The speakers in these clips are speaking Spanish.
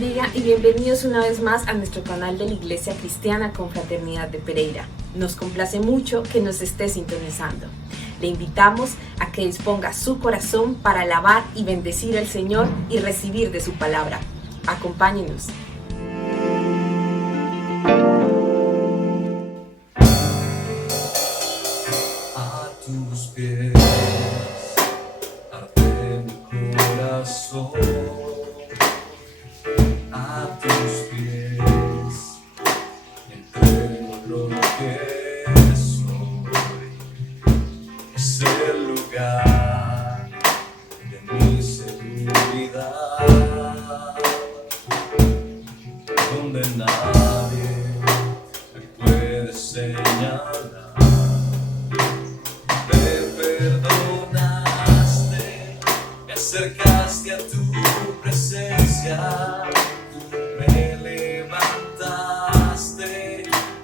bendiga y bienvenidos una vez más a nuestro canal de la Iglesia Cristiana Confraternidad de Pereira. Nos complace mucho que nos esté sintonizando. Le invitamos a que disponga su corazón para alabar y bendecir al Señor y recibir de su palabra. Acompáñenos. A tus pies arde mi corazón. A tus pies entrego lo que soy. Es el lugar de mi seguridad, donde nadie me puede señalar. Me acercaste a tu presencia, me levantaste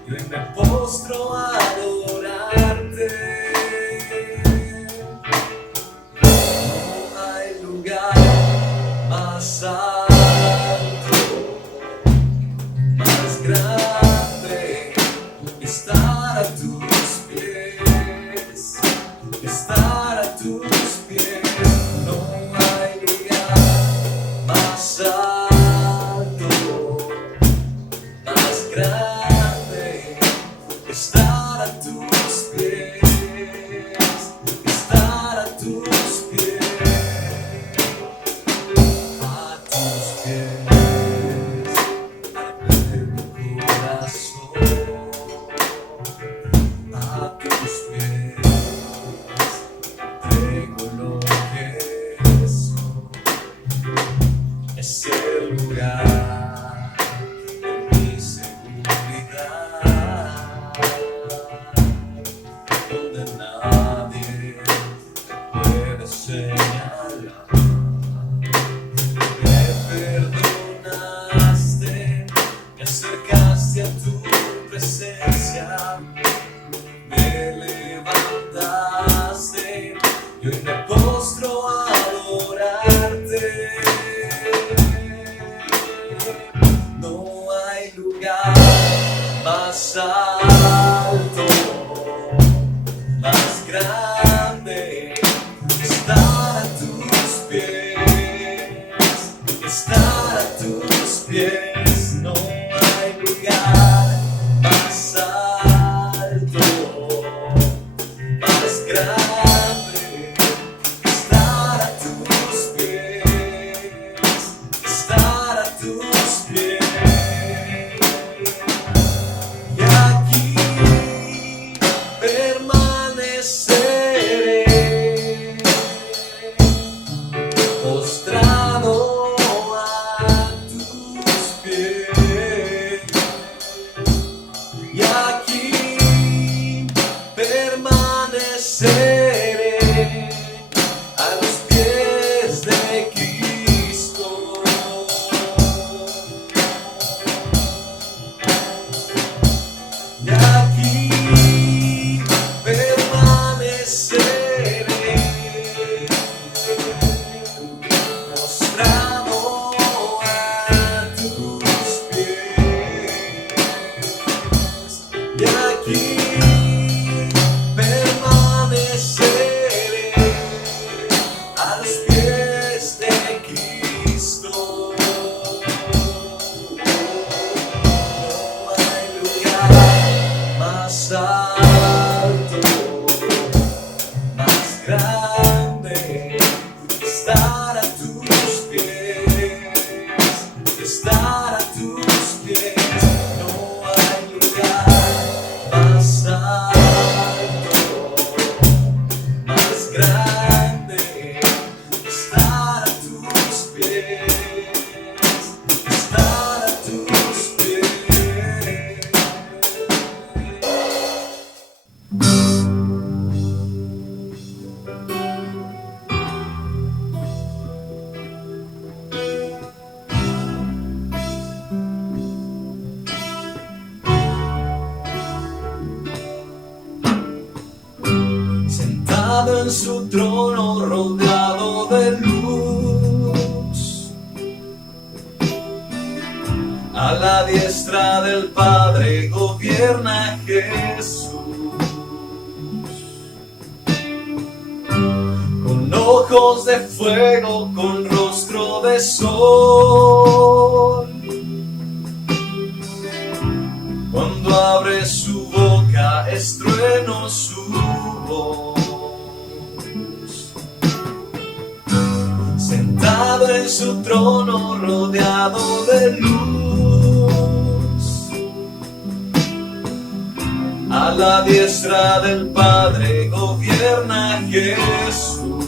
y hoy me postro a adorarte. No hay lugar más alto, más grande que estar a tus pies, que estar a tus pies. Alto, más grande, estar a tus pies, estar a tus pies, arde mi corazón, a tus pies, tengo lo que soy. Es el lugar de mi seguridad, donde nadie me puede señalar. Me perdonaste, me acercaste a tu presencia, me levantaste y hoy me postro a adorarte. Más alto, más grande, estar a tus pies, estar a tus pies. No hay lugar más alto, más grande, estar a tus pies, estar a tus pies. Postrado a tus pies, y aquí permaneceré a los pies de Cristo. Y aquí permaneceré. Y aquí permaneceré a los pies de Cristo. No hay lugar más alto, más grande, estar a tus pies, estar a tus pies. No hay lugar más alto, más grande, estar a tus pies, estar a tus pies. En su trono rodeado de luz, la diestra del Padre gobierna Jesús. Con ojos de fuego, con rostro de sol. Cuando abre su boca, estruendo su voz. Sentado en su trono, rodeado de luz. A la diestra del Padre gobierna Jesús.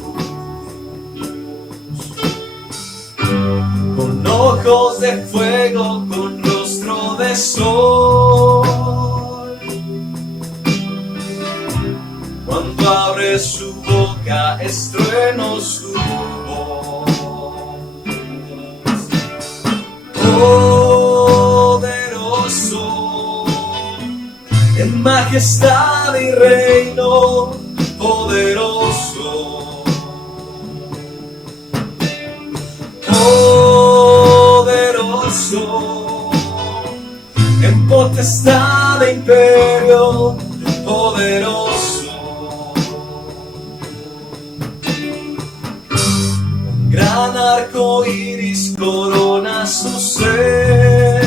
Con ojos de fuego, con rostro de sol. Cuando abre su boca, estruendo su voz. Poderoso, en majestad y reino, poderoso. Poderoso, en potestad e imperio, poderoso. Un gran arco iris corona su ser.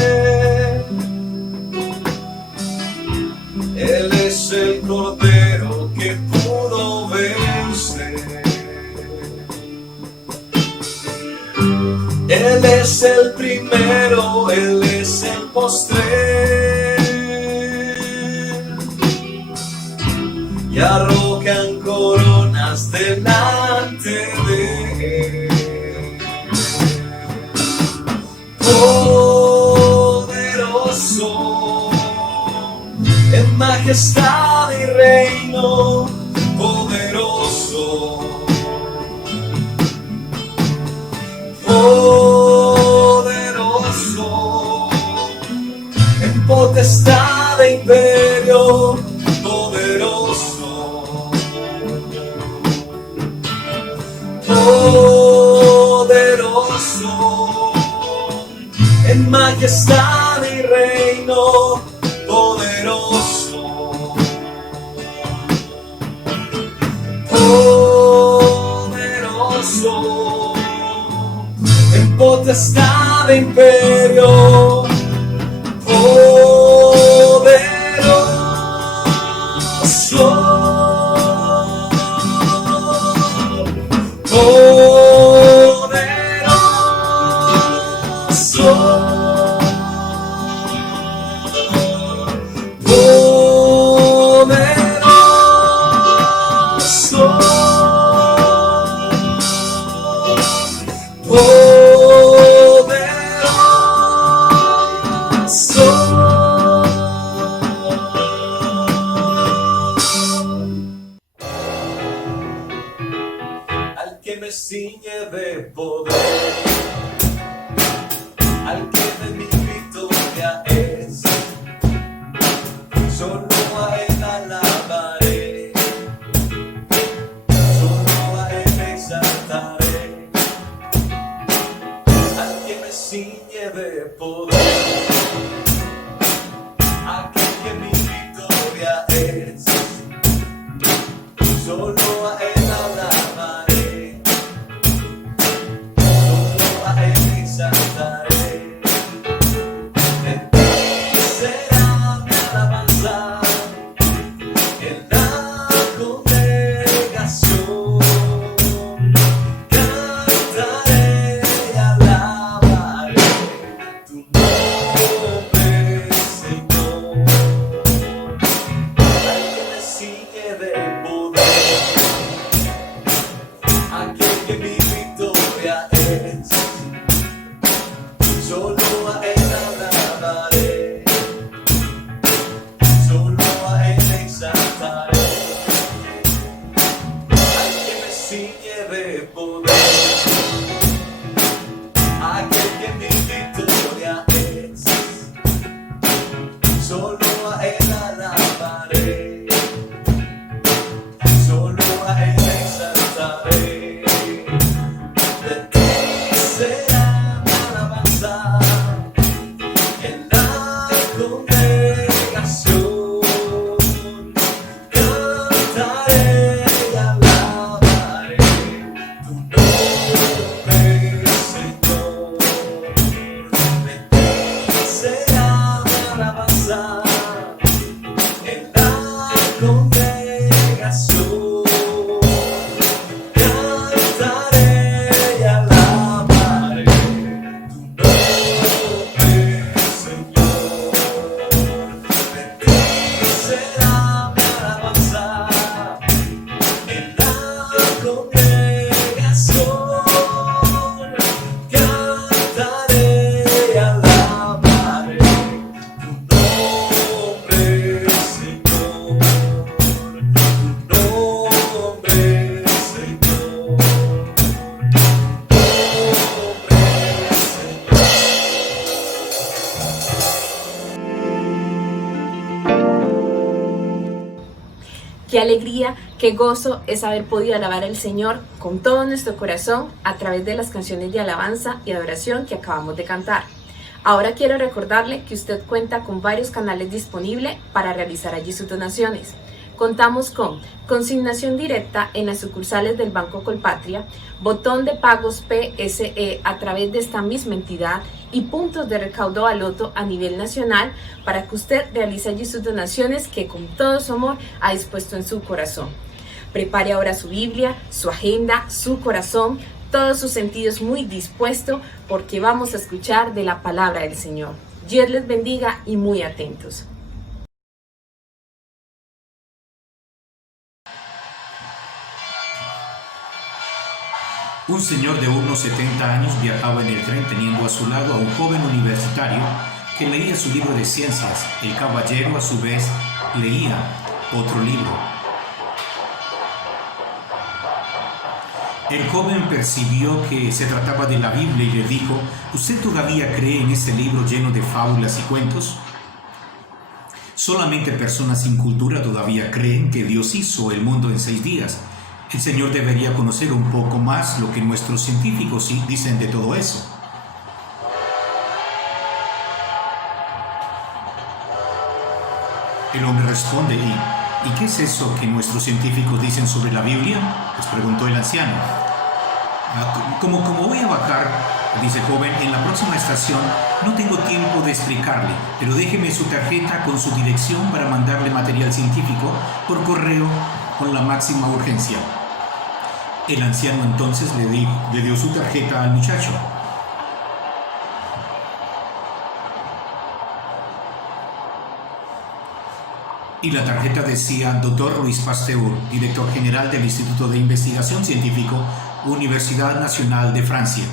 Él es el Cordero que pudo vencer. Él es el primero, Él es el postrer. Y arrojan coronas delante de Él. Poderoso, en majestad y reino, poderoso. Poderoso, en potestad e imperio, poderoso. Poderoso, en majestad y reino, poderoso. Poderoso, en potestad e imperio, poderoso. Poderoso, al que me ciñe de poder, al que de mi victoria es, solo a Él alabaré, solo a Él exaltaré, al que me ciñe de poder, aquel que mi victoria es, solo a Él alabaré, solo a Él exaltaré. De ti será mi alabanza en la congregación. Cantaré y alabaré tu nombre, Señor. Al que me sigue de poder, aquel que mi victoria es, solo a Él alabaré, solo a Él exaltaré. Al que me ciñe de poder, aquel que mi victoria es, solo a Él alabaré, solo a Él exaltaré. De ti será mi alabanza en la Qué alegría, qué gozo es haber podido alabar al Señor con todo nuestro corazón a través de las canciones de alabanza y adoración que acabamos de cantar. Ahora quiero recordarle que usted cuenta con varios canales disponibles para realizar allí sus donaciones. Contamos con consignación directa en las sucursales del Banco Colpatria, botón de pagos PSE a través de esta misma entidad y puntos de recaudo baloto a nivel nacional para que usted realice allí sus donaciones que con todo su amor ha dispuesto en su corazón. Prepare ahora su Biblia, su agenda, su corazón, todos sus sentidos muy dispuestos porque vamos a escuchar de la palabra del Señor. Dios les bendiga y muy atentos. Un señor de unos 70 años viajaba en el tren teniendo a su lado a un joven universitario que leía su libro de ciencias. El caballero, a su vez, leía otro libro. El joven percibió que se trataba de la Biblia y le dijo: ¿Usted todavía cree en ese libro lleno de fábulas y cuentos? Solamente personas sin cultura todavía creen que Dios hizo el mundo en 6 días. El Señor debería conocer un poco más lo que nuestros científicos dicen de todo eso. El hombre responde: ¿Y qué es eso que nuestros científicos dicen sobre la Biblia?, les preguntó el anciano. Como voy a bajar, dice el joven, en la próxima estación, no tengo tiempo de explicarle, pero déjeme su tarjeta con su dirección para mandarle material científico por correo con la máxima urgencia. El anciano entonces le dio su tarjeta al muchacho. Y la tarjeta decía: Dr. Louis Pasteur, director general del Instituto de Investigación Científico, Universidad Nacional de Francia.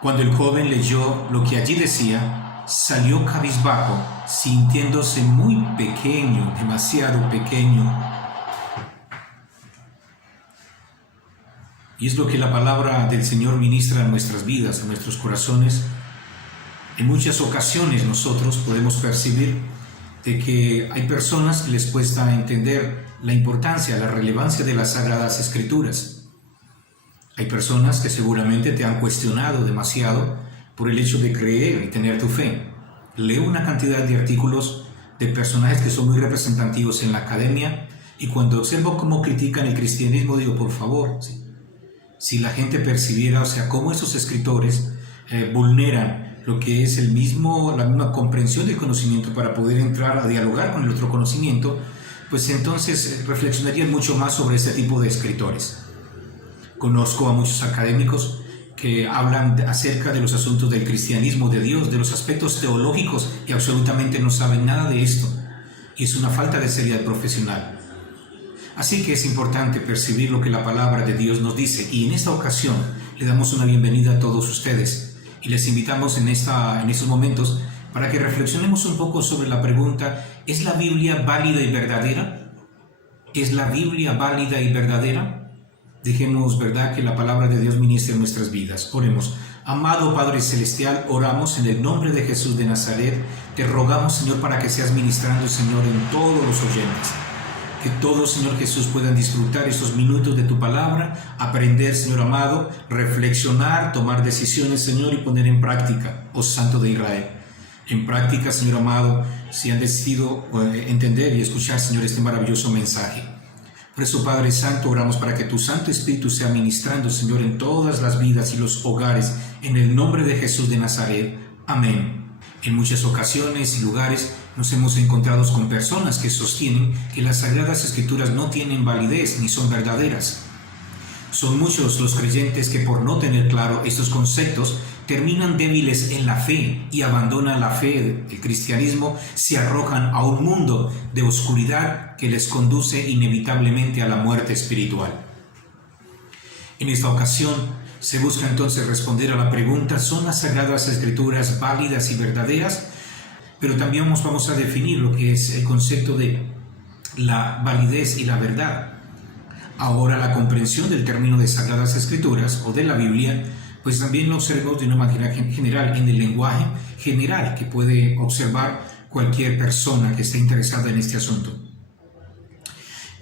Cuando el joven leyó lo que allí decía, salió cabizbajo, sintiéndose muy pequeño, demasiado pequeño. Y es lo que la palabra del Señor ministra en nuestras vidas, en nuestros corazones. En muchas ocasiones nosotros podemos percibir de que hay personas que les cuesta entender la importancia, la relevancia de las Sagradas Escrituras. Hay personas que seguramente te han cuestionado demasiado por el hecho de creer y tener tu fe. Leo una cantidad de artículos de personajes que son muy representativos en la academia y cuando observo cómo critican el cristianismo digo: por favor, si la gente percibiera, cómo esos escritores vulneran lo que es la misma comprensión del conocimiento para poder entrar a dialogar con el otro conocimiento, pues entonces reflexionarían mucho más sobre este tipo de escritores. Conozco a muchos académicos que hablan acerca de los asuntos del cristianismo, de Dios, de los aspectos teológicos y absolutamente no saben nada de esto. Y es una falta de seriedad profesional. Así que es importante percibir lo que la palabra de Dios nos dice y en esta ocasión le damos una bienvenida a todos ustedes y les invitamos en estos momentos para que reflexionemos un poco sobre la pregunta: ¿es la Biblia válida y verdadera? ¿Es la Biblia válida y verdadera? Dejemos, ¿verdad?, que la palabra de Dios ministre en nuestras vidas. Oremos. Amado Padre Celestial, oramos en el nombre de Jesús de Nazaret. Te rogamos, Señor, para que seas ministrando, Señor, en todos los oyentes. Que todos, Señor Jesús, puedan disfrutar esos minutos de tu palabra, aprender, Señor amado, reflexionar, tomar decisiones, Señor, y poner en práctica, oh Santo de Israel. En práctica, Señor amado, si han decidido entender y escuchar, Señor, este maravilloso mensaje. Por eso, Padre Santo, oramos para que tu Santo Espíritu sea ministrando, Señor, en todas las vidas y los hogares, en el nombre de Jesús de Nazaret. Amén. En muchas ocasiones y lugares nos hemos encontrado con personas que sostienen que las Sagradas Escrituras no tienen validez ni son verdaderas. Son muchos los creyentes que por no tener claro estos conceptos terminan débiles en la fe y abandonan la fe del cristianismo, se arrojan a un mundo de oscuridad que les conduce inevitablemente a la muerte espiritual. En esta ocasión se busca entonces responder a la pregunta: ¿son las Sagradas Escrituras válidas y verdaderas? Pero también vamos a definir lo que es el concepto de la validez y la verdad. Ahora, la comprensión del término de Sagradas Escrituras o de la Biblia, pues también lo observamos de una manera general, en el lenguaje general que puede observar cualquier persona que esté interesada en este asunto.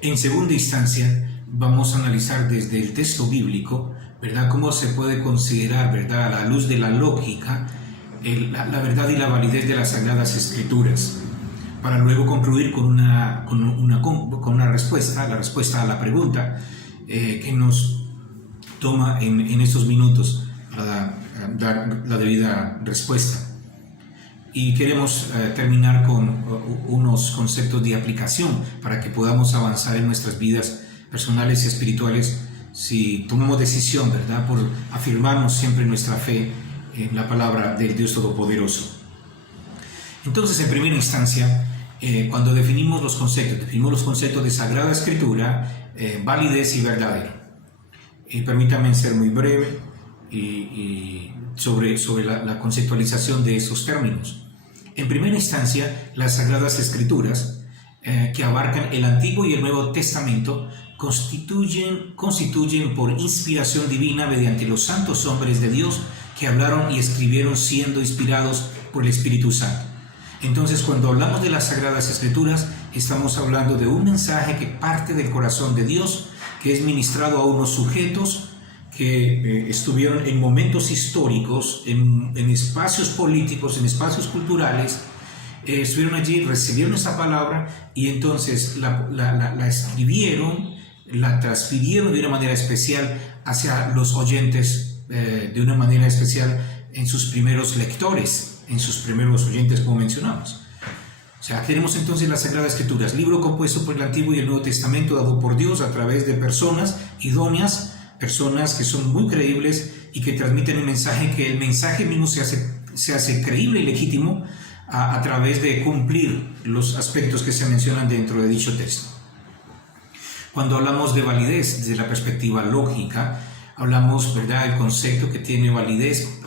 En segunda instancia, vamos a analizar desde el texto bíblico, ¿verdad?, cómo se puede considerar, ¿verdad?, a la luz de la lógica, la verdad y la validez de las Sagradas Escrituras, para luego concluir con una respuesta, la respuesta a la pregunta que nos toma en estos minutos para dar la debida respuesta. Y queremos terminar con unos conceptos de aplicación para que podamos avanzar en nuestras vidas personales y espirituales si tomamos decisión, ¿verdad?, por afirmarnos siempre nuestra fe en la palabra del Dios Todopoderoso. Entonces, en primera instancia, cuando definimos los conceptos de Sagrada Escritura, validez y verdadero. Permítanme ser muy breve sobre la conceptualización de esos términos. En primera instancia, las Sagradas Escrituras, que abarcan el Antiguo y el Nuevo Testamento, constituyen por inspiración divina mediante los santos hombres de Dios que hablaron y escribieron siendo inspirados por el Espíritu Santo. Entonces, cuando hablamos de las Sagradas Escrituras, estamos hablando de un mensaje que parte del corazón de Dios, que es ministrado a unos sujetos que estuvieron en momentos históricos, en espacios políticos, en espacios culturales, estuvieron allí, recibieron esa palabra y entonces la escribieron, la transfirieron de una manera especial hacia los oyentes, de una manera especial en sus primeros lectores, en sus primeros oyentes, como mencionamos. O sea, tenemos entonces las Sagradas Escrituras, libro compuesto por el Antiguo y el Nuevo Testamento, dado por Dios a través de personas idóneas, personas que son muy creíbles y que transmiten un mensaje, que el mensaje mismo se hace creíble y legítimo a través de cumplir los aspectos que se mencionan dentro de dicho texto. Cuando hablamos de validez desde la perspectiva lógica, hablamos, ¿verdad?, el concepto que tiene validez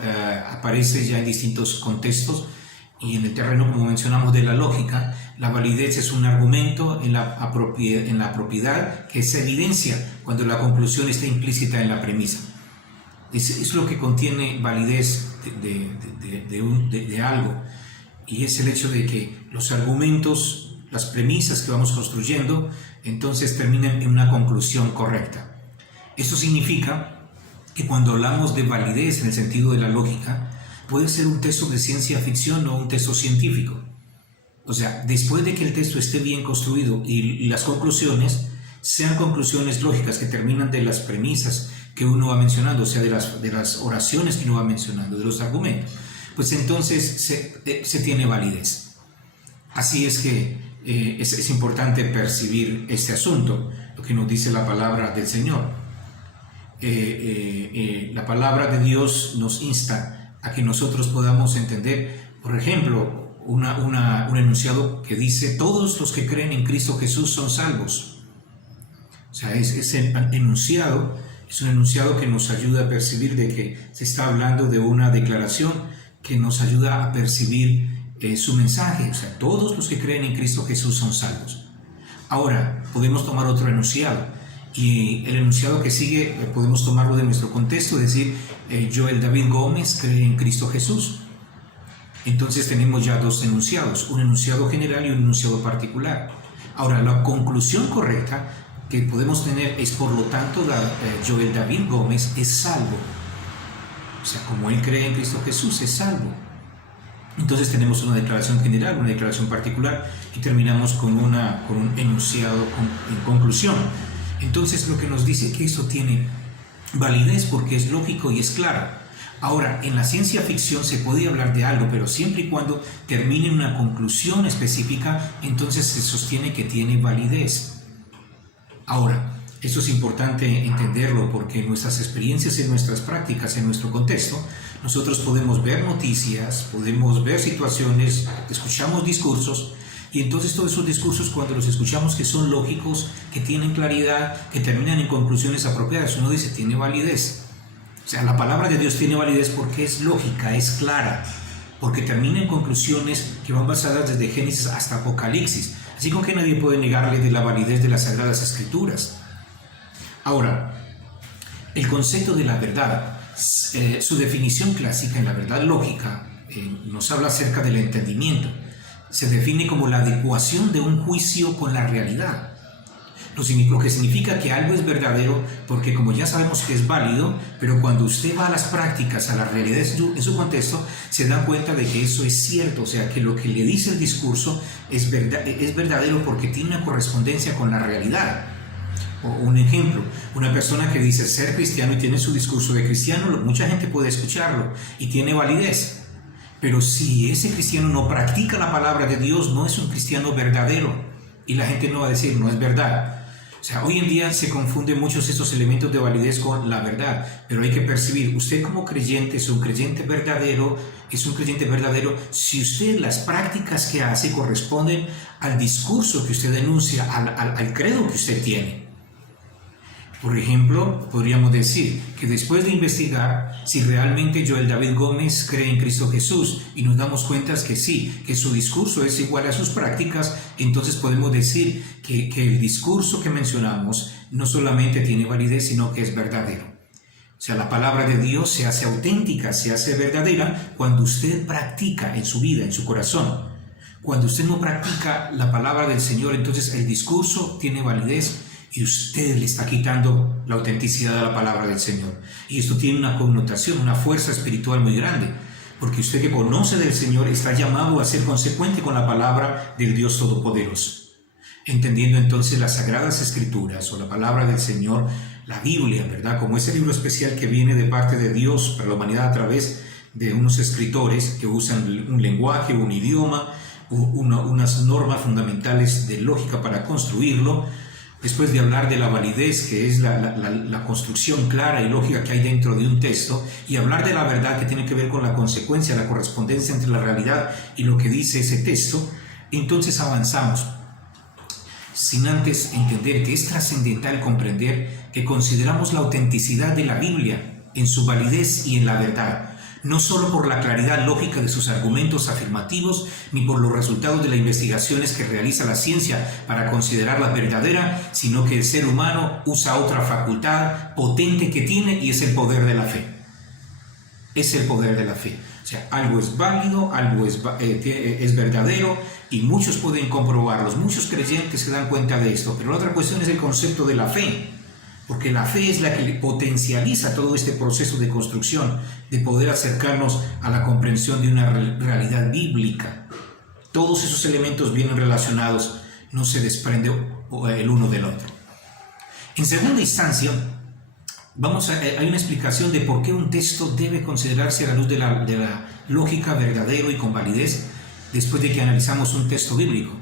aparece ya en distintos contextos, y en el terreno, como mencionamos, de la lógica, la validez es un argumento en la propiedad que se evidencia cuando la conclusión está implícita en la premisa. Es lo que contiene validez de algo, y es el hecho de que los argumentos, las premisas que vamos construyendo, entonces terminan en una conclusión correcta. Esto significa que cuando hablamos de validez en el sentido de la lógica, puede ser un texto de ciencia ficción o un texto científico. O sea, después de que el texto esté bien construido y las conclusiones sean conclusiones lógicas que terminan de las premisas que uno va mencionando, o sea, de las oraciones que uno va mencionando, de los argumentos, pues entonces se tiene validez. Así es que es importante percibir este asunto, lo que nos dice la palabra del Señor. La palabra de Dios nos insta a que nosotros podamos entender, por ejemplo, un enunciado que dice: todos los que creen en Cristo Jesús son salvos. O sea, ese enunciado es un enunciado que nos ayuda a percibir de que se está hablando de una declaración que nos ayuda a percibir su mensaje. O sea, todos los que creen en Cristo Jesús son salvos. Ahora, podemos tomar otro enunciado, y el enunciado que sigue podemos tomarlo de nuestro contexto, es decir, Joel David Gómez cree en Cristo Jesús. Entonces tenemos ya dos enunciados, un enunciado general y un enunciado particular. Ahora, la conclusión correcta que podemos tener es, por lo tanto, Joel David Gómez es salvo. O sea, como él cree en Cristo Jesús, es salvo. Entonces tenemos una declaración general, una declaración particular, y terminamos con un enunciado en conclusión. Entonces, lo que nos dice que eso tiene validez porque es lógico y es claro. Ahora, en la ciencia ficción se puede hablar de algo, pero siempre y cuando termine en una conclusión específica, entonces se sostiene que tiene validez. Ahora, esto es importante entenderlo porque en nuestras experiencias, en nuestras prácticas, en nuestro contexto, nosotros podemos ver noticias, podemos ver situaciones, escuchamos discursos, y entonces todos esos discursos, cuando los escuchamos, que son lógicos, que tienen claridad, que terminan en conclusiones apropiadas, uno dice, tiene validez. O sea, la palabra de Dios tiene validez porque es lógica, es clara, porque termina en conclusiones que van basadas desde Génesis hasta Apocalipsis. Así como que nadie puede negarle de la validez de las Sagradas Escrituras. Ahora, el concepto de la verdad, su definición clásica en la verdad lógica, nos habla acerca del entendimiento. Se define como la adecuación de un juicio con la realidad. Lo que significa que algo es verdadero, porque como ya sabemos que es válido, pero cuando usted va a las prácticas, a la realidad en su contexto, se da cuenta de que eso es cierto, o sea, que lo que le dice el discurso es verdadero porque tiene una correspondencia con la realidad. O un ejemplo, una persona que dice ser cristiano y tiene su discurso de cristiano, mucha gente puede escucharlo y tiene validez. Pero si ese cristiano no practica la palabra de Dios, no es un cristiano verdadero. Y la gente no va a decir, no es verdad. O sea, hoy en día se confunden muchos estos elementos de validez con la verdad, pero hay que percibir, usted como creyente es un creyente verdadero si usted las prácticas que hace corresponden al discurso que usted denuncia, al credo que usted tiene. Por ejemplo, podríamos decir que después de investigar si realmente Joel David Gómez cree en Cristo Jesús y nos damos cuenta que sí, que su discurso es igual a sus prácticas, entonces podemos decir que el discurso que mencionamos no solamente tiene validez, sino que es verdadero. O sea, la palabra de Dios se hace auténtica, se hace verdadera cuando usted practica en su vida, en su corazón. Cuando usted no practica la palabra del Señor, entonces el discurso tiene validez y usted le está quitando la autenticidad a la palabra del Señor. Y esto tiene una connotación, una fuerza espiritual muy grande, porque usted que conoce del Señor está llamado a ser consecuente con la palabra del Dios Todopoderoso. Entendiendo entonces las Sagradas Escrituras o la palabra del Señor, la Biblia, ¿verdad? Como ese libro especial que viene de parte de Dios para la humanidad a través de unos escritores que usan un lenguaje, un idioma, unas normas fundamentales de lógica para construirlo. Después de hablar de la validez, que es la construcción clara y lógica que hay dentro de un texto, y hablar de la verdad, que tiene que ver con la consecuencia, la correspondencia entre la realidad y lo que dice ese texto, entonces avanzamos. Sin antes entender que es trascendental comprender que consideramos la autenticidad de la Biblia en su validez y en la verdad, no solo por la claridad lógica de sus argumentos afirmativos, ni por los resultados de las investigaciones que realiza la ciencia para considerarla verdadera, sino que el ser humano usa otra facultad potente que tiene y es el poder de la fe. Es el poder de la fe. O sea, algo es válido, algo es verdadero y muchos pueden comprobarlos, muchos creyentes se dan cuenta de esto, pero la otra cuestión es el concepto de la fe. Porque la fe es la que potencializa todo este proceso de construcción, de poder acercarnos a la comprensión de una realidad bíblica. Todos esos elementos vienen relacionados, no se desprende el uno del otro. En segunda instancia, hay una explicación de por qué un texto debe considerarse a la luz de la lógica verdadero y con validez después de que analizamos un texto bíblico.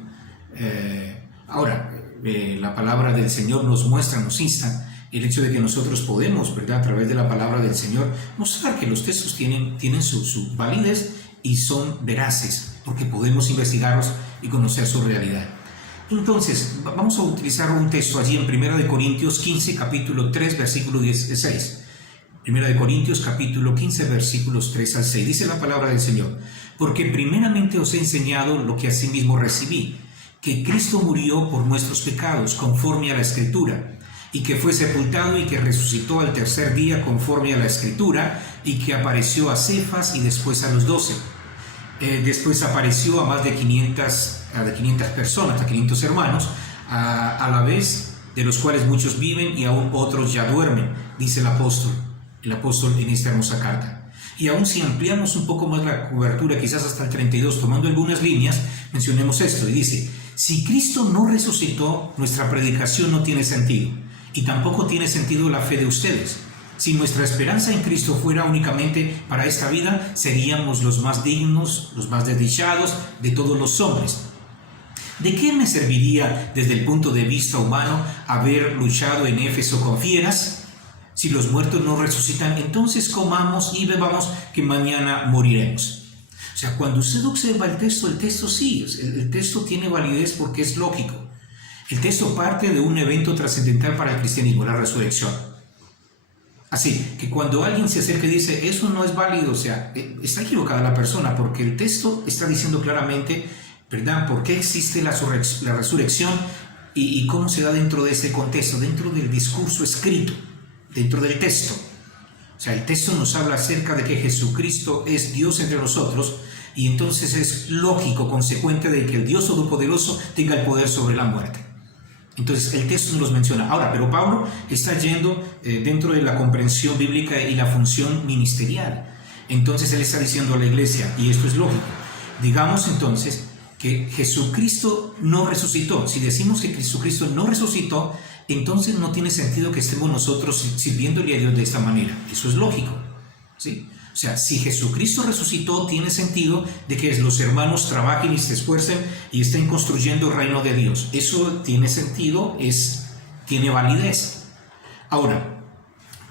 La palabra del Señor nos muestra, nos insta el hecho de que nosotros podemos, ¿verdad?, a través de la palabra del Señor, mostrar que los textos tienen su validez y son veraces, porque podemos investigarlos y conocer su realidad. Entonces, vamos a utilizar un texto allí en 1 Corintios 15, capítulo 3, versículo 16. 1 Corintios, capítulo 15, versículos 3 al 6. Dice la palabra del Señor: porque primeramente os he enseñado lo que asimismo recibí, que Cristo murió por nuestros pecados, conforme a la Escritura, y que fue sepultado y que resucitó al tercer día conforme a la Escritura, y que apareció a Cefas y después a los 12. Después apareció a más de 500 personas, a 500 hermanos, a la vez, de los cuales muchos viven y aún otros ya duermen, dice el apóstol en esta hermosa carta. Y aún si ampliamos un poco más la cobertura, quizás hasta el 32, tomando algunas líneas, mencionemos esto, y dice: si Cristo no resucitó, nuestra predicación no tiene sentido, y tampoco tiene sentido la fe de ustedes. Si nuestra esperanza en Cristo fuera únicamente para esta vida, seríamos los más dignos, los más desdichados de todos los hombres. ¿De qué me serviría desde el punto de vista humano haber luchado en Éfeso con fieras? Si los muertos no resucitan, entonces comamos y bebamos, que mañana moriremos. O sea, cuando usted observa el texto sí, el texto tiene validez porque es lógico. El texto parte de un evento trascendental para el cristianismo, la resurrección. Así que cuando alguien se acerca y dice, eso no es válido, o sea, está equivocada la persona, porque el texto está diciendo claramente, ¿verdad?, por qué existe la resurrección y cómo se da dentro de ese contexto, dentro del discurso escrito, dentro del texto. O sea, el texto nos habla acerca de que Jesucristo es Dios entre nosotros, y entonces es lógico, consecuente de que el Dios Todopoderoso tenga el poder sobre la muerte. Entonces el texto nos los menciona. Ahora, pero Pablo está yendo dentro de la comprensión bíblica y la función ministerial. Entonces él está diciendo a la iglesia, y esto es lógico, digamos entonces que Jesucristo no resucitó. Si decimos que Jesucristo no resucitó, entonces no tiene sentido que estemos nosotros sirviéndole a Dios de esta manera. Eso es lógico, ¿sí? O sea, si Jesucristo resucitó, tiene sentido de que los hermanos trabajen y se esfuercen y estén construyendo el reino de Dios. Eso tiene sentido, tiene validez. Ahora,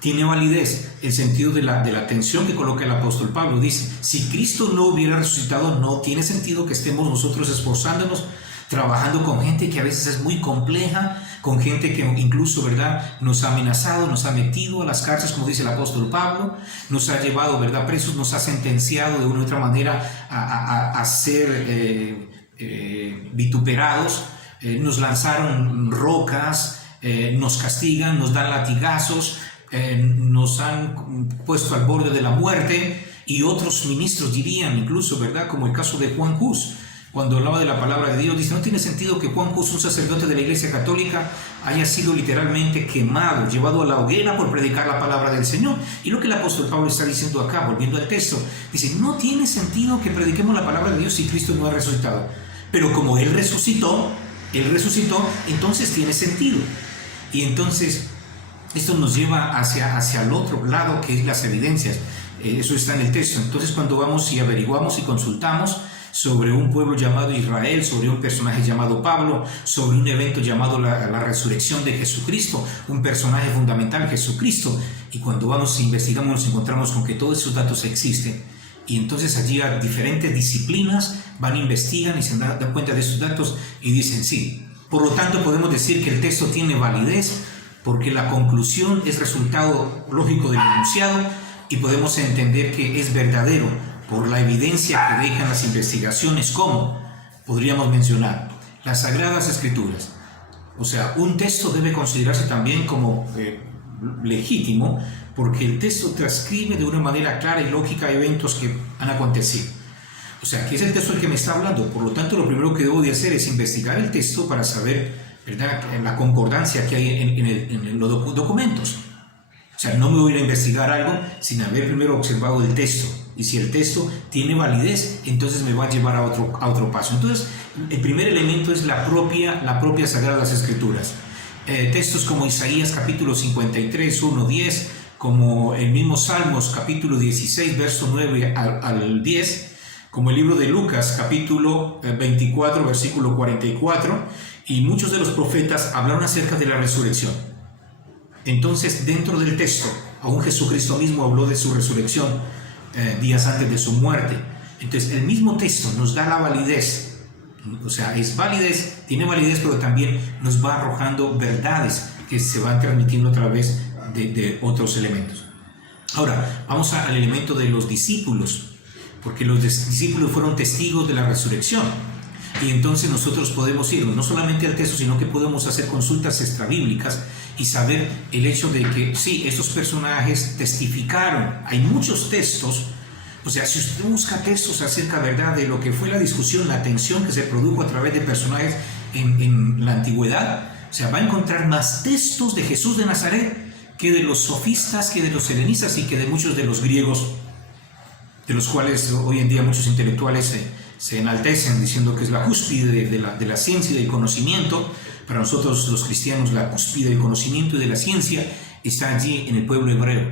tiene validez el sentido de la atención que coloca el apóstol Pablo. Dice, si Cristo no hubiera resucitado, no tiene sentido que estemos nosotros esforzándonos, trabajando con gente que a veces es muy compleja, con gente que incluso, ¿verdad?, nos ha amenazado, nos ha metido a las cárceles, como dice el apóstol Pablo, nos ha llevado, ¿verdad?, presos, nos ha sentenciado de una u otra manera a ser vituperados, nos lanzaron rocas, nos castigan, nos dan latigazos, nos han puesto al borde de la muerte, y otros ministros dirían incluso, ¿verdad?, como el caso de Juan Hus, cuando hablaba de la palabra de Dios, dice, no tiene sentido que Juan Hus, un sacerdote de la Iglesia Católica, haya sido literalmente quemado, llevado a la hoguera por predicar la palabra del Señor. Y lo que el apóstol Pablo está diciendo acá, volviendo al texto, dice, no tiene sentido que prediquemos la palabra de Dios si Cristo no ha resucitado. Pero como Él resucitó, entonces tiene sentido. Y entonces esto nos lleva hacia el otro lado, que es las evidencias. Eso está en el texto. Entonces cuando vamos y averiguamos y consultamos sobre un pueblo llamado Israel, sobre un personaje llamado Pablo, sobre un evento llamado la resurrección de Jesucristo, un personaje fundamental, Jesucristo, y cuando vamos e investigamos nos encontramos con que todos esos datos existen, y entonces allí a diferentes disciplinas van, investigan y se dan cuenta de esos datos y dicen sí. Por lo tanto podemos decir que el texto tiene validez porque la conclusión es resultado lógico del enunciado, y podemos entender que es verdadero por la evidencia que dejan las investigaciones, como podríamos mencionar las Sagradas Escrituras. O sea, un texto debe considerarse también como legítimo porque el texto transcribe de una manera clara y lógica eventos que han acontecido. O sea, que es el texto el que me está hablando. Por lo tanto, lo primero que debo de hacer es investigar el texto para saber, ¿verdad?, la concordancia que hay en los documentos. O sea, no me voy a investigar algo sin haber primero observado el texto. Y si el texto tiene validez, entonces me va a llevar a otro paso. Entonces, el primer elemento es la propia Sagradas Escrituras. Textos como Isaías capítulo 53, 1, 10, como el mismo Salmos capítulo 16, verso 9 al 10, como el libro de Lucas capítulo 24, versículo 44, y muchos de los profetas hablaron acerca de la resurrección. Entonces, dentro del texto, aún Jesucristo mismo habló de su resurrección días antes de su muerte. Entonces, el mismo texto nos da la validez, o sea, tiene validez, pero también nos va arrojando verdades que se van transmitiendo a través de otros elementos. Ahora, vamos al elemento de los discípulos, porque los discípulos fueron testigos de la resurrección. Y entonces nosotros podemos irnos no solamente al texto, sino que podemos hacer consultas extrabíblicas y saber el hecho de que sí, estos personajes testificaron. Hay muchos textos, o sea, si usted busca textos acerca, ¿verdad?, de lo que fue la discusión, la tensión que se produjo a través de personajes en la antigüedad, o sea, va a encontrar más textos de Jesús de Nazaret que de los sofistas, que de los helenistas y que de muchos de los griegos, de los cuales hoy en día muchos intelectuales se enaltecen diciendo que es la cúspide de la ciencia y del conocimiento. Para nosotros los cristianos la cúspide del conocimiento y de la ciencia está allí en el pueblo hebreo.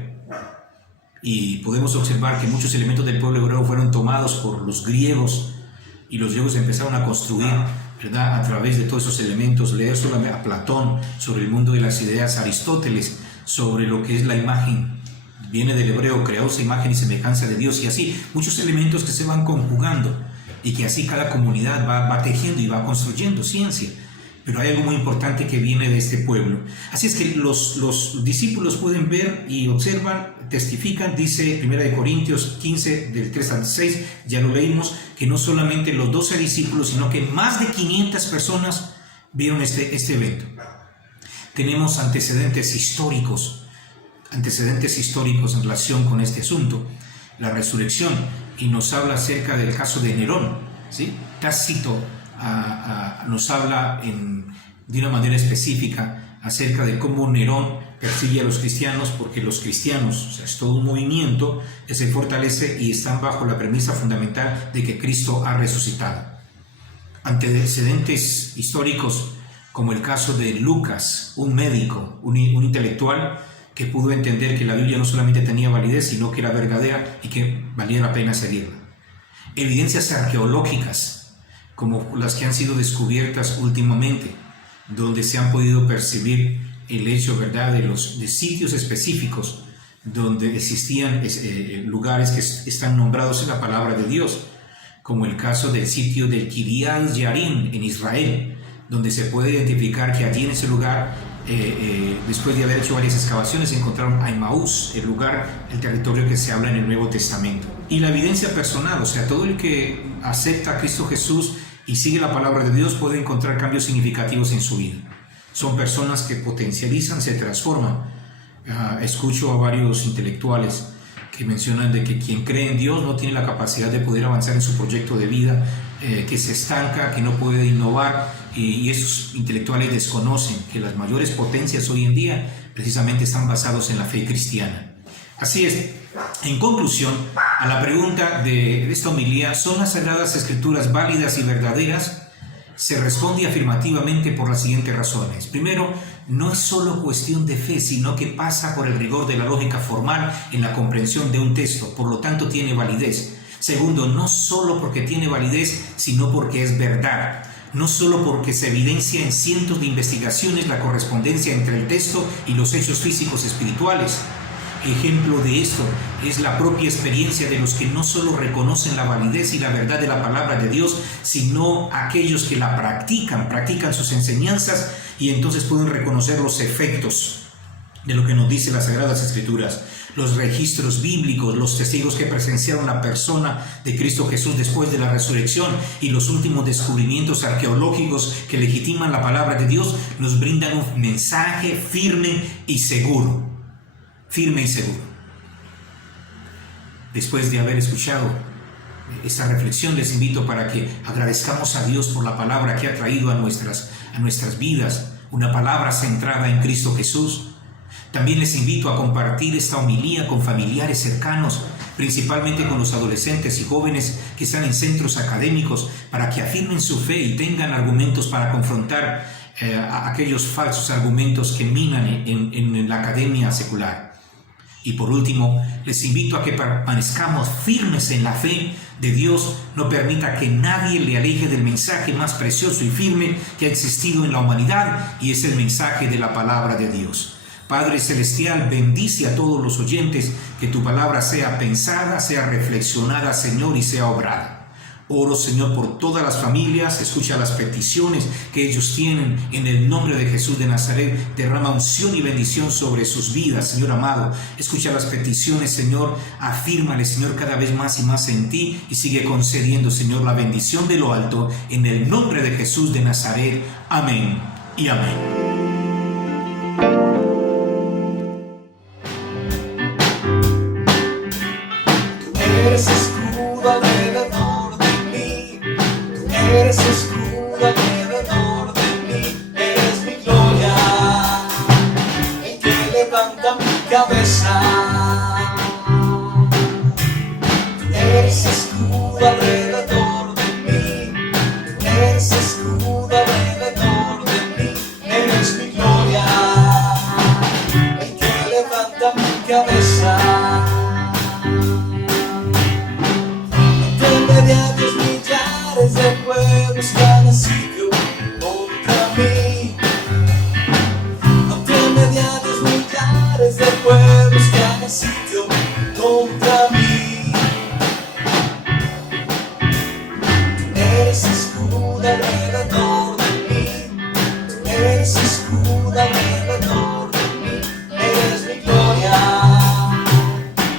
Y podemos observar que muchos elementos del pueblo hebreo fueron tomados por los griegos, y los griegos empezaron a construir, ¿verdad?, a través de todos esos elementos. Leer solamente a Platón sobre el mundo de las ideas, Aristóteles sobre lo que es la imagen, viene del hebreo, creóse imagen y semejanza de Dios, y así muchos elementos que se van conjugando y que así cada comunidad va tejiendo y va construyendo ciencia. Pero hay algo muy importante que viene de este pueblo. Así es que los discípulos pueden ver y observan, testifican, dice 1 Corintios 15, del 3 al 6, ya lo leímos, que no solamente los 12 discípulos, sino que más de 500 personas vieron este evento. Tenemos antecedentes históricos en relación con este asunto, la resurrección, y nos habla acerca del caso de Nerón, ¿sí? Tácito nos habla de una manera específica acerca de cómo Nerón persigue a los cristianos, porque los cristianos, o sea, es todo un movimiento que se fortalece y están bajo la premisa fundamental de que Cristo ha resucitado. Antecedentes históricos como el caso de Lucas, un médico, un intelectual que pudo entender que la Biblia no solamente tenía validez, sino que era verdadera y que valía la pena seguirla. Evidencias arqueológicas, como las que han sido descubiertas últimamente, donde se han podido percibir el hecho, ¿verdad?, de sitios específicos donde existían lugares que están nombrados en la palabra de Dios, como el caso del sitio del Kiryat Yearim en Israel, donde se puede identificar que allí en ese lugar, después de haber hecho varias excavaciones, encontraron a Emaús, el lugar, el territorio que se habla en el Nuevo Testamento. Y la evidencia personal, o sea, todo el que acepta a Cristo Jesús y sigue la palabra de Dios puede encontrar cambios significativos en su vida. Son personas que potencializan, se transforman. Escucho a varios intelectuales que mencionan de que quien cree en Dios no tiene la capacidad de poder avanzar en su proyecto de vida, que se estanca, que no puede innovar, y esos intelectuales desconocen que las mayores potencias hoy en día precisamente están basados en la fe cristiana. Así es, en conclusión, a la pregunta de esta homilía, ¿son las Sagradas Escrituras válidas y verdaderas? Se responde afirmativamente por las siguientes razones. Primero, no es solo cuestión de fe, sino que pasa por el rigor de la lógica formal en la comprensión de un texto, por lo tanto tiene validez. Segundo, no solo porque tiene validez, sino porque es verdad. No solo porque se evidencia en cientos de investigaciones la correspondencia entre el texto y los hechos físicos espirituales. Ejemplo de esto es la propia experiencia de los que no solo reconocen la validez y la verdad de la palabra de Dios, sino aquellos que la practican sus enseñanzas, y entonces pueden reconocer los efectos de lo que nos dice las Sagradas Escrituras, los registros bíblicos, los testigos que presenciaron la persona de Cristo Jesús después de la resurrección y los últimos descubrimientos arqueológicos que legitiman la palabra de Dios nos brindan un mensaje firme y seguro. Firme y seguro. Después de haber escuchado esta reflexión, les invito para que agradezcamos a Dios por la palabra que ha traído a nuestras vidas, una palabra centrada en Cristo Jesús. También les invito a compartir esta homilía con familiares cercanos, principalmente con los adolescentes y jóvenes que están en centros académicos, para que afirmen su fe y tengan argumentos para confrontar a aquellos falsos argumentos que minan en la academia secular. Y por último, les invito a que permanezcamos firmes en la fe de Dios. No permita que nadie le aleje del mensaje más precioso y firme que ha existido en la humanidad, y es el mensaje de la palabra de Dios. Padre Celestial, bendice a todos los oyentes, que tu palabra sea pensada, sea reflexionada, Señor, y sea obrada. Oro, Señor, por todas las familias. Escucha las peticiones que ellos tienen en el nombre de Jesús de Nazaret. Derrama unción y bendición sobre sus vidas, Señor amado. Escucha las peticiones, Señor. Afírmale, Señor, cada vez más y más en ti, y sigue concediendo, Señor, la bendición de lo alto, en el nombre de Jesús de Nazaret. Amén y amén. Eres escudo alrededor de mí, tú eres escudo alrededor de mí, eres mi gloria, el que levanta mi cabeza. Tú eres escudo alrededor de mí, tú eres escudo alrededor de mí, eres mi gloria, el que levanta mi cabeza. Dios, millares de pueblos que han nacido contra mí. No teme Dios, millares de pueblos que han nacido contra mí. Tú eres escudo alrededor de mí, tú eres escudo alrededor de mí, eres mi gloria,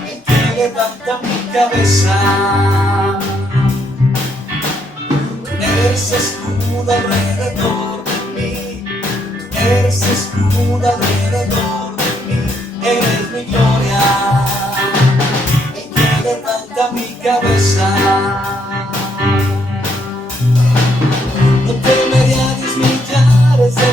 el que levanta mi cabeza. Eres escudo alrededor de mí, eres escudo alrededor de mí, eres mi gloria, el que levanta mi cabeza. No temeré a 10 millares de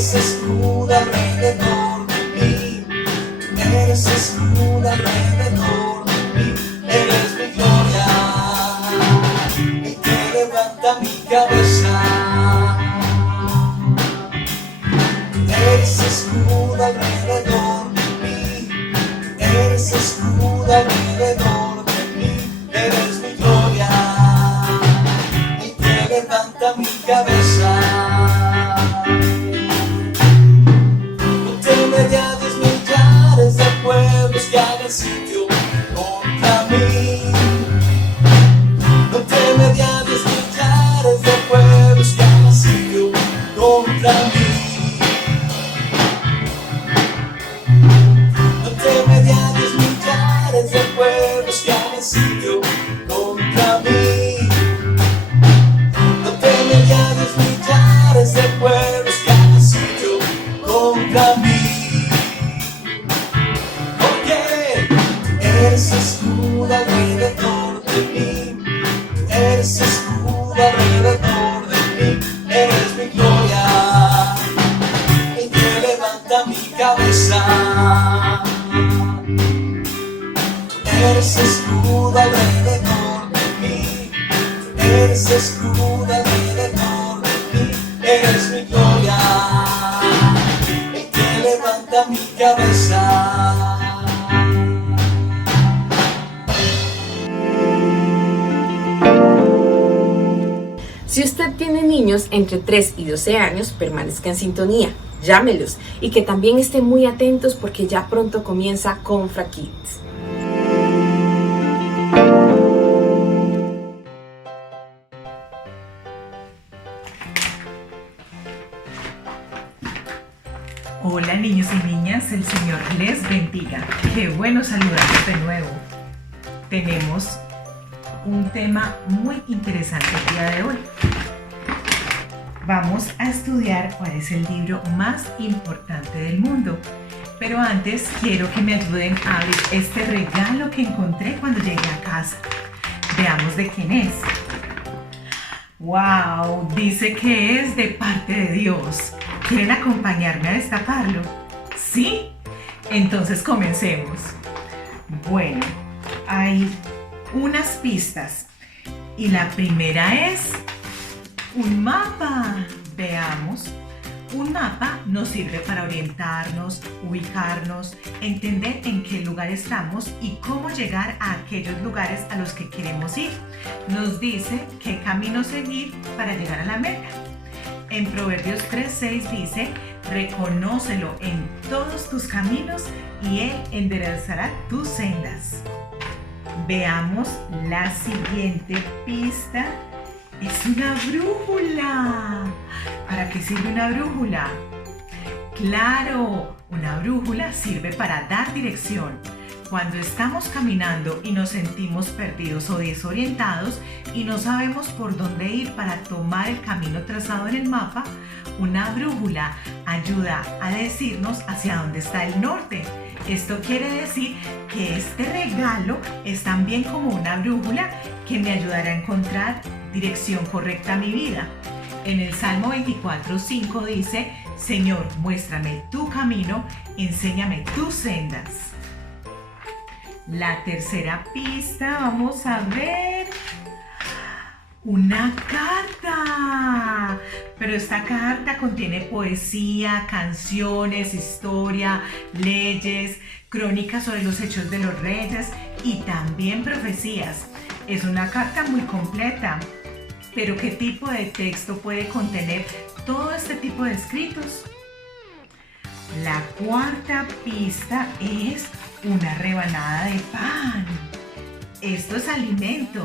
eres escudo alrededor de mí, eres escudo alrededor de mí, eres mi gloria, el que levanta mi cabeza. Eres escudo alrededor de mí, eres escudo alrededor de mí, eres mi gloria, el que levanta mi cabeza. No teme de a 10 millares de pueblos que hagan sitio contra mí. No teme de a 10 millares de pueblos que hagan sitio contra mí. De pueblos que hagan sitio contra mí. No teme ya 10 millares de pueblos que hagan sitio contra mí. Porque eres escudo alrededor de mí, eres escudo alrededor de mí, eres mi gloria, el que levanta mi cabeza. Eres escudo alrededor de mí, eres escudo alrededor de mí, eres mi gloria, el que levanta mi cabeza. Si usted tiene niños entre 3 y 12 años, permanezca en sintonía, llámelos y que también estén muy atentos porque ya pronto comienza Confra Kids. Hola niños y niñas, el Señor les bendiga. Qué bueno saludarlos de nuevo. Tenemos un tema muy interesante el día de hoy. Vamos a estudiar cuál es el libro más importante del mundo. Pero antes quiero que me ayuden a abrir este regalo que encontré cuando llegué a casa. Veamos de quién es. ¡Wow! Dice que es de parte de Dios. ¿Quieren acompañarme a destaparlo? ¿Sí? Entonces comencemos. Bueno, hay unas pistas. Y la primera es un mapa. Veamos. Un mapa nos sirve para orientarnos, ubicarnos, entender en qué lugar estamos y cómo llegar a aquellos lugares a los que queremos ir. Nos dice qué camino seguir para llegar a la meta. En Proverbios 3:6 dice, reconócelo en todos tus caminos y Él enderezará tus sendas. Veamos la siguiente pista. Es una brújula. ¿Para qué sirve una brújula? Claro, una brújula sirve para dar dirección. Cuando estamos caminando y nos sentimos perdidos o desorientados y no sabemos por dónde ir para tomar el camino trazado en el mapa, una brújula ayuda a decirnos hacia dónde está el norte. Esto quiere decir que este regalo es también como una brújula que me ayudará a encontrar dirección correcta a mi vida. En el Salmo 24:5 dice, Señor, muéstrame tu camino, enséñame tus sendas. La tercera pista, vamos a ver, una carta. Pero esta carta contiene poesía, canciones, historia, leyes, crónicas sobre los hechos de los reyes y también profecías. Es una carta muy completa. Pero ¿qué tipo de texto puede contener todo este tipo de escritos? La cuarta pista es una rebanada de pan. Esto es alimento.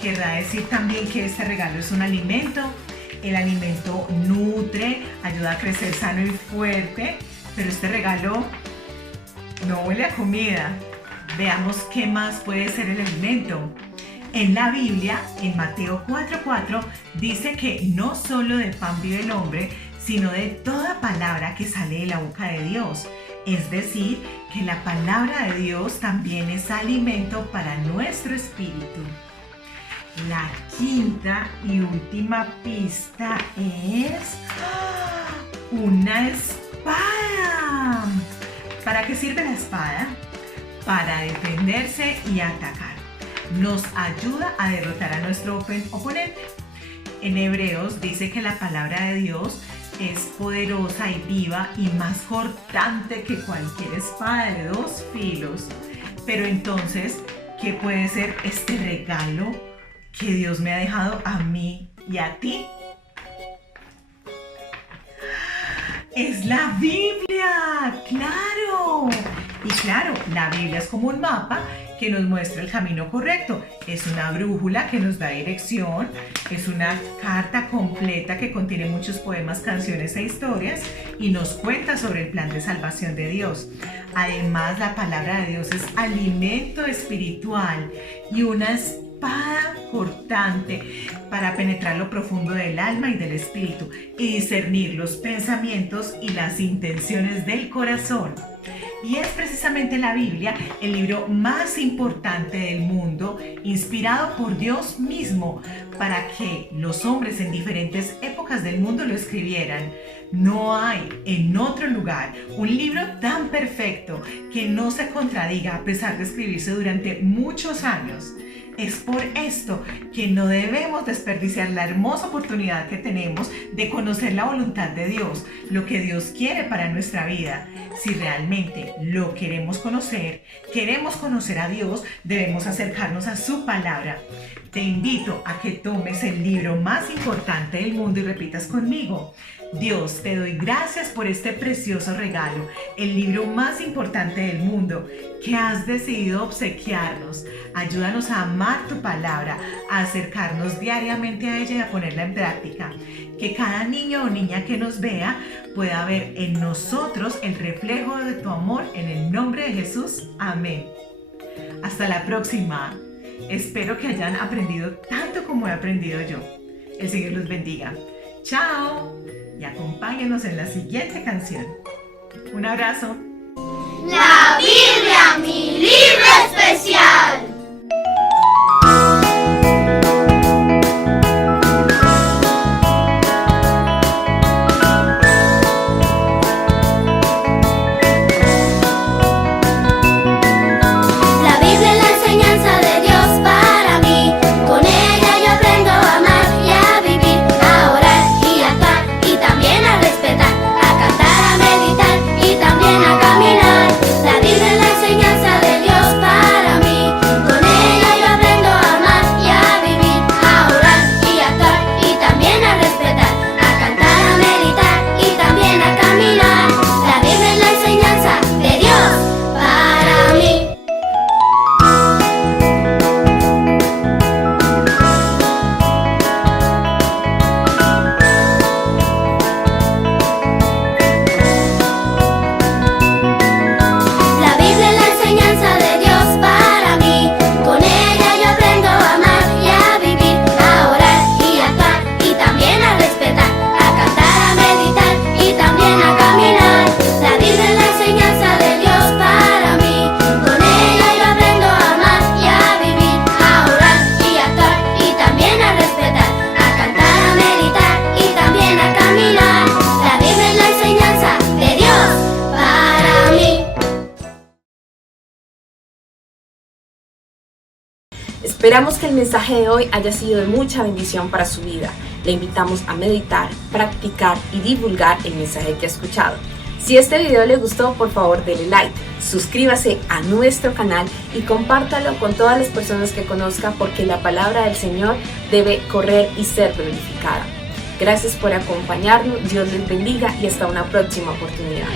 Querrá decir también que este regalo es un alimento. El alimento nutre, ayuda a crecer sano y fuerte, pero este regalo no huele a comida. Veamos qué más puede ser el alimento. En la Biblia, en Mateo 4:4, dice que no solo de pan vive el hombre, sino de toda palabra que sale de la boca de Dios. Es decir, que la palabra de Dios también es alimento para nuestro espíritu. La quinta y última pista es una espada. ¿Para qué sirve la espada? Para defenderse y atacar. Nos ayuda a derrotar a nuestro oponente. En Hebreos dice que la palabra de Dios es poderosa y viva y más cortante que cualquier espada de 2 filos. Pero entonces, ¿qué puede ser este regalo que Dios me ha dejado a mí y a ti? ¡Es la Biblia! ¡Claro! Y claro, la Biblia es como un mapa que nos muestra el camino correcto. Es una brújula que nos da dirección. Es una carta completa que contiene muchos poemas, canciones e historias y nos cuenta sobre el plan de salvación de Dios. Además, la palabra de Dios es alimento espiritual y una espada cortante para penetrar lo profundo del alma y del espíritu y discernir los pensamientos y las intenciones del corazón. Y es precisamente la Biblia el libro más importante del mundo, inspirado por Dios mismo, para que los hombres en diferentes épocas del mundo lo escribieran. No hay en otro lugar un libro tan perfecto que no se contradiga a pesar de escribirse durante muchos años. Es por esto que no debemos desperdiciar la hermosa oportunidad que tenemos de conocer la voluntad de Dios, lo que Dios quiere para nuestra vida. Si realmente lo queremos conocer a Dios, debemos acercarnos a su palabra. Te invito a que tomes el libro más importante del mundo y repitas conmigo: Dios, te doy gracias por este precioso regalo, el libro más importante del mundo que has decidido obsequiarnos. Ayúdanos a amar tu palabra, a acercarnos diariamente a ella y a ponerla en práctica. Que cada niño o niña que nos vea pueda ver en nosotros el reflejo de tu amor, en el nombre de Jesús. Amén. Hasta la próxima. Espero que hayan aprendido tanto como he aprendido yo. El Señor los bendiga. ¡Chao! Y acompáñenos en la siguiente canción. Un abrazo. La Biblia, mi libro especial. La Biblia es la enseñanza de Dios para mí. Con ella yo aprendo a amar y a vivir, a orar y a actuar y también a respetar, a cantar, a meditar y también a caminar. La Biblia es la enseñanza de Dios para mí. Con ella yo aprendo a amar y a vivir, a orar y a actuar y también a respetar, a cantar, a meditar y también a caminar. La Biblia es la enseñanza de Dios para mí. La Biblia es la enseñanza de Dios para mí. Con ella yo aprendo a amar y a vivir, a orar y a actuar y también a respetar, a cantar, a meditar y también a caminar. La Biblia es la enseñanza de Dios para mí. Con ella yo aprendo a amar y a vivir, a orar y a actuar y también a respetar, a cantar, a meditar y también a caminar. La Biblia es la enseñanza de Dios para mí. Esperamos que el mensaje de hoy haya sido de mucha bendición para su vida. Le invitamos a meditar, practicar y divulgar el mensaje que ha escuchado. Si este video le gustó, por favor dele like, suscríbase a nuestro canal y compártalo con todas las personas que conozca, porque la palabra del Señor debe correr y ser glorificada. Gracias por acompañarnos, Dios les bendiga y hasta una próxima oportunidad.